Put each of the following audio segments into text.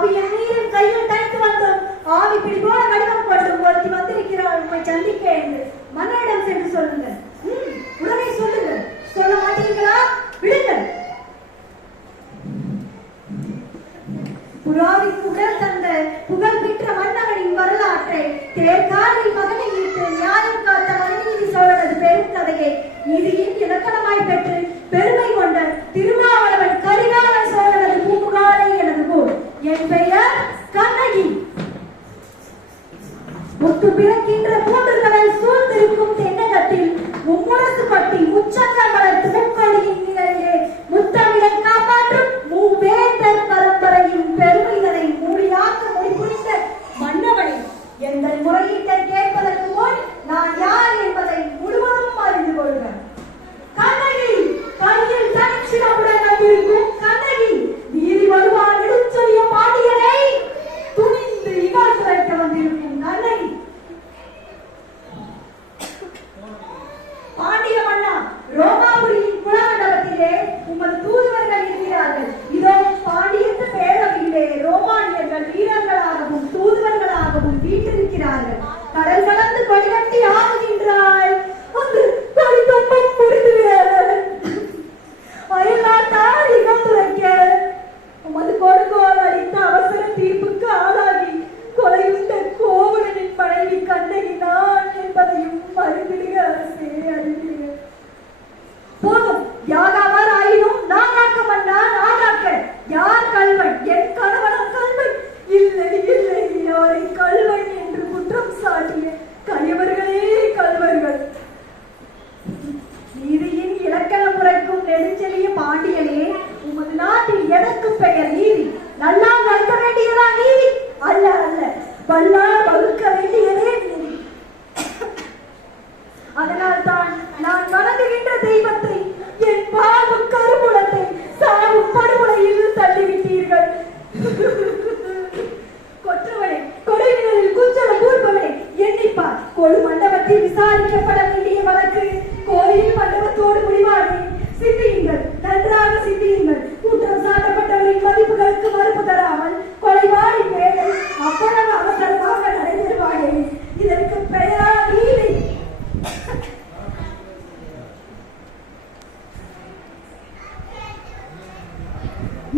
ஆவியின் நீரின் கையில் தனித்து வந்தோம். ஆவி பிடி போல வடிவம் கொண்டு ஒருத்தி வந்திருக்கிறாள் உண்மை சந்திக்க என்று மன்னரிடம் சென்று சொல்லுங்கள். உடனே சொல்லுங்கள். சொல்ல மாட்டீர்களா? விடுங்கள். புறாவின் புகழ் தந்த புகழ் பெற்ற மன்னவனின் வரலாற்றை தேர்காலில் மகனை ஈட்டு நியாயம் காத்த மனைவி சோழனது பெரும் கதையை நீதியின் இலக்கணமாய் பெற்று பெருமை கொண்ட திருமாவளவன் கரிகால சோழனது பூமுகாலை எனது ஊர். என் பெயர் கண்ணகி. முத்து பிறக்கின்ற பூண்டுகளில் சூழ்ந்திருக்கும் தென்னகத்தில் மும்முரசு பட்டி முச்சங்கம் வளர்த்து முக்கொடியின் நிலையிலே முத்தமிழை காப்பாற்றும் மூவேந்தர் பரம்பரையின் பெருமைகளை மூடியாக்க முடிபுரிந்த மன்னவனை எங்கள் முறையீட்டை கேட்பதற்கு முன் நான் யார் என்பதை முழுவதும் அறிந்து கொள்வேன். கண்ணகி, கையில் தனிச்சிடமுடன் வந்திருக்கும் கண்ணகி, நீதி வருவான் நெடுஞ்சொலிய பாண்டியனை துணிந்து இகழ் துரைக்க வந்திருக்கும் கண்ணகி. பாண்டிய மன்னா, ரோமாபுரியின் குலமண்டலத்திலே உமது தூதுவர்கள் இருக்கிறார்கள். இதோ பாண்டியத்து பேரவையிலே ரோமானியர்கள் வீரர்களாகவும் தூதுவர்களாகவும் வீட்டிருக்கிறார்கள். கடல் கடந்து கொடிகட்டி ஆகுகின்றாள். அந்த கொடி தொம்பை புரிந்துவிட அயல்நாட்டார் இகழ்ந்துரைக்க உமது கொடுங்கோல் அளித்த அவசர தீர்ப்புக்கு ஆளாகி கொலையுண்ட கோவலனின் மனைவி கண்ணகி நான் என்பதையும் அறிந்திடுக அரசே, அறிந்திடுக. போதும், யாகாவார் ஆயினும் நாகாக்க மன்னா, நாகாக்க. யார் கல்வன்? என் கணவனும் கல்வன். இல்லை இல்லை, யாரை கல்வன் என்று குற்றம் சாட்டிய கயவர்களே கல்வர்கள். நீதியின் இலக்கண முறைக்கும் நெடுஞ்செலிய பாண்டியனே, உமது நாட்டில் எதற்கு பெயர் நீதி? நல்லா வளர்க்க வேண்டியதா நீதி? அல்ல அல்ல, வல்லால் வகுக்க வேண்டியதே நீதி. அதனால் தான் நான் வணங்குகின்ற தெய்வத்தை, என் பாவு கருமுலத்தை சாவு படுகொலையில் தள்ளிவிட்டீர்கள். கொற்றவனே, கொடைநிழலில் குஞ்சல கூர்பவனே, எண்ணிப்பார். கொழு மண்டபத்தில் விசாரிக்கப்பட வேண்டிய வழக்கு கோயில் மண்டபத்தோடு முடிவாடி சிந்தியுங்கள், நன்றாக சிந்தியுங்கள். குற்றம் சாட்டப்பட்டவரின் மதிப்புகளுக்கு மறுப்பு தராமல் கொலைவாடி வேலை அவ்வளவு அவசரமாக நடைபெறுவானே, இதற்கு பெயரா நீதி?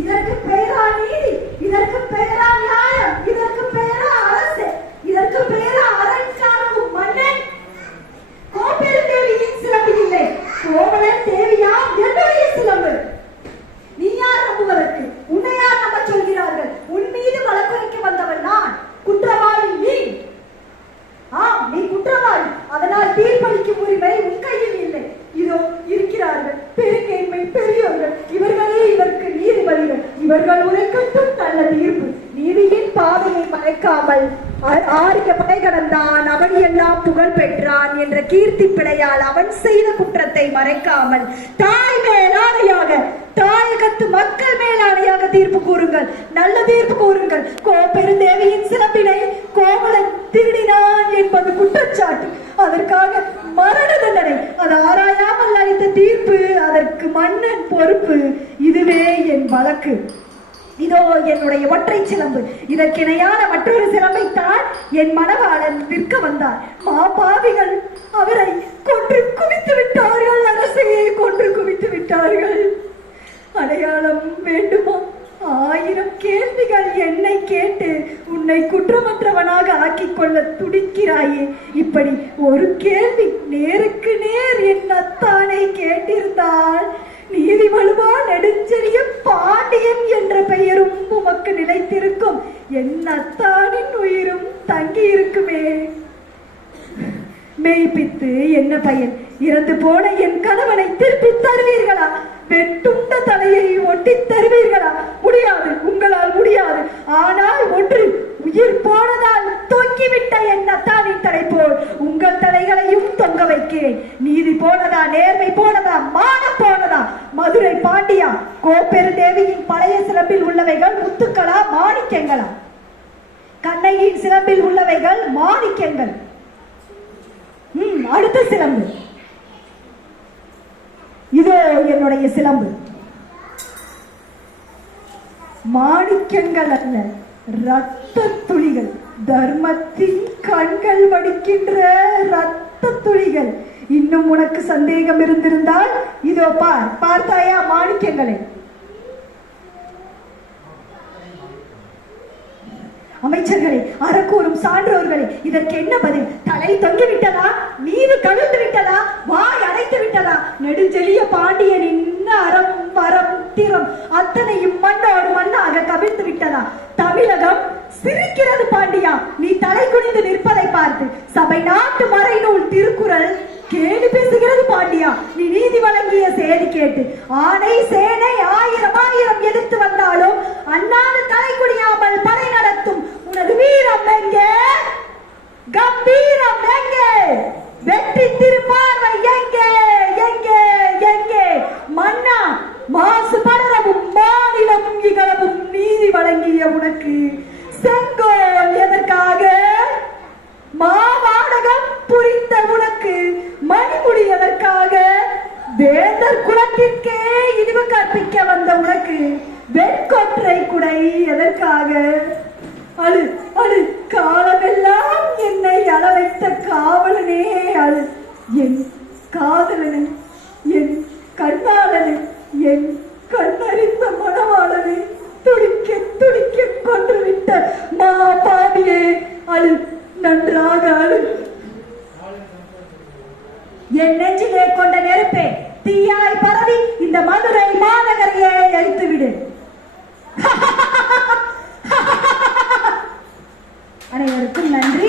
இதற்கு பெயரா நீதி? இதற்கு பெயரா நியாயம்? இதற்கு பெயரா அரசு? இதற்கு பெயரா அரண் காக்கும் மன்னன்? கோப்பெரு தேவியின் சிறப்பு இல்லை, கோவலன் தேவியா என்னுடைய சிலம்பு. நீ யார் நம்புவதற்கு? உன்னை யார் நம்ப சொல்கிறார்கள்? உன் மீது வழக்குரைக்க வந்தவன் நான். குற்றவாளி நீ. ஆம், நீ குற்றவாளி. அதனால் தீர்ப்பளிக்கும் உரிமை உன் கையில் இல்லை. இதோ இருக்கிறார்கள் பெருங்கேண்மை பெரியோர்கள். இவர்களே இதற்கு நீதிபதிகள். இவர்கள் உரைக்கட்டும் நல்ல தீர்ப்பு. நீதியின் பாதையை மறைக்காமல் ஆரிய படை கடந்தான், அவன் எல்லாம் புகழ் பெற்றான் என்ற கீர்த்தி பிழையால் அவன் செய்த குற்றத்தை மறைக்காமல் தாய் மேலாணையாக, தாயகத்து மக்கள் மேலாணையாக தீர்ப்பு கூறுங்கள், நல்ல தீர்ப்பு கூறுங்கள். கோப்பெருந்தேவியின் சிறப்பினை கோவலன் திருடினான் என்பது குற்றச்சாட்டு. அதற்காக மரண தண்டனை. அது ஆராயாமல் அளித்த தீர்ப்பு, அதற்கு மன்னன் பொறுப்பு. இதுவே என் வழக்கு. இதோ என்னுடைய ஒற்றை சிலம்பு. இதற்கிணையான மற்றொரு சிலம்பை தான் என் மணவாளன் விற்க வந்தார். மாபாவிகள் அவரை கொன்று குவித்து விட்டார்கள். அரசையே கொன்று குவித்து விட்டார்கள். அடையாளம் வேண்டுமா? 1000 கேள்விகள் என்னை கேட்டு உன்னை குற்றமற்றவனாக ஆக்கிக் கொள்ள துடிக்கிறாயே. இப்படி ஒரு கேள்வி நேருக்கு நேர் என் அத்தானை கேட்டிருந்தால் நீதி வலுவா நெடுஞ்செறிய பாண்டியன் என்ற பெயரும் உமக்கு நிலைத்திருக்கும். என் அத்தானின் உயிரும் தங்கி இருக்குமே. மெய்ப்பித்து என்ன பயன்? இறந்து போன என் கணவனை திருப்பி தருவீர்களா? வெட்டுண்ட தலையை ஒட்டி தருவீர்களா? முடியாது, உங்களால் முடியாது. ஆனால் ஒன்று, உயிர் போனதால் தொங்கிவிட்ட என் அத்தானின் தலை போல் உங்கள் தலைகளையும் தொங்க வைக்கிறேன். நீதி போனதா? நேர்மை போனதா? மானம் போனதா? மதுரை பாண்டியா, கோப்பெரு தேவியின் பழைய சிலம்பில் உள்ளவைகள் முத்துக்களா மாணிக்கங்களா? கண்ணகியின் சிலம்பில் உள்ளவைகள் மாணிக்கங்கள். அடுத்த சிலம்பு இதோ என்னுடைய சிலம்பு. மாணிக்கங்கள் அல்ல, ரத்த துளிகள், தர்மத்தின் கண்கள் வடிக்கின்ற ரத்த துளிகள். இன்னும் உனக்கு சந்தேகம் இருந்திருந்தால் இதோ பார். பார்த்தாயா மாணிக்கங்களை? அமைச்சர்களே, அறக்கூறும் சான்றோர்களே, இதற்கு என்ன பதில்? தலை தொங்கி விட்டதா? மீது கவிழ்ந்து விட்டதா? வாய் அடைத்து விட்டதா? நெடுஞ்செழிய பாண்டியனின் அறம் வரம் திறம் அத்தனையும் மண்ணோடு மண்ணாக கவிழ்ந்து விட்டதா? தமிழகம் சிரிக்கிறது பாண்டியா, நீ தலை குனிந்து நிற்பதை பார்த்து. சபை நாட்டு மறைநூல் திருக்குறள் கேலி பேசுகிறது பாண்டியா, நீ நீதி வழங்கிய செய்தி கேட்டு. ஆணை சேனை ஆயிரம் ஆயிரம் எதிர்த்து வந்தாலும் அண்ணாது தலை குனியாமல் படை நடத்தும் உனது வீரம் எங்கே? கம்பீரம் எங்கே? வெற்றி திருப்பார்வை எங்கே? எங்கே? எங்கே? மன்னா, மாசு படரவும் மாநிலம் இகழவும் நீதி வழங்கிய உனக்கு செங்கோல் எதற்காக? மாவாடகம் புரிந்த உனக்கு மணிமுடி எதற்காக? வேந்தர் குலத்திற்கே இழிவு கற்பிக்க வந்த உனக்கு வெண்கொற்றை குடை எதற்காக? அழு அழு, காலமெல்லாம் என்னை அழ வைத்த காவலனே அழு. என் காதலனே, என் கண்ணாளனே, என் கண்ணறிந்த மணவாளனே, துடிக்க துடிக்க கொன்றுவிட்ட மா பாவியே அழு, நன்றாக அழு. என் நெஞ்சிலே கொண்ட நெருப்பே, தீயாய் பரவி இந்த மதுரை மாநகரையே எரித்து விடு. அனைவருக்கும் நன்றி.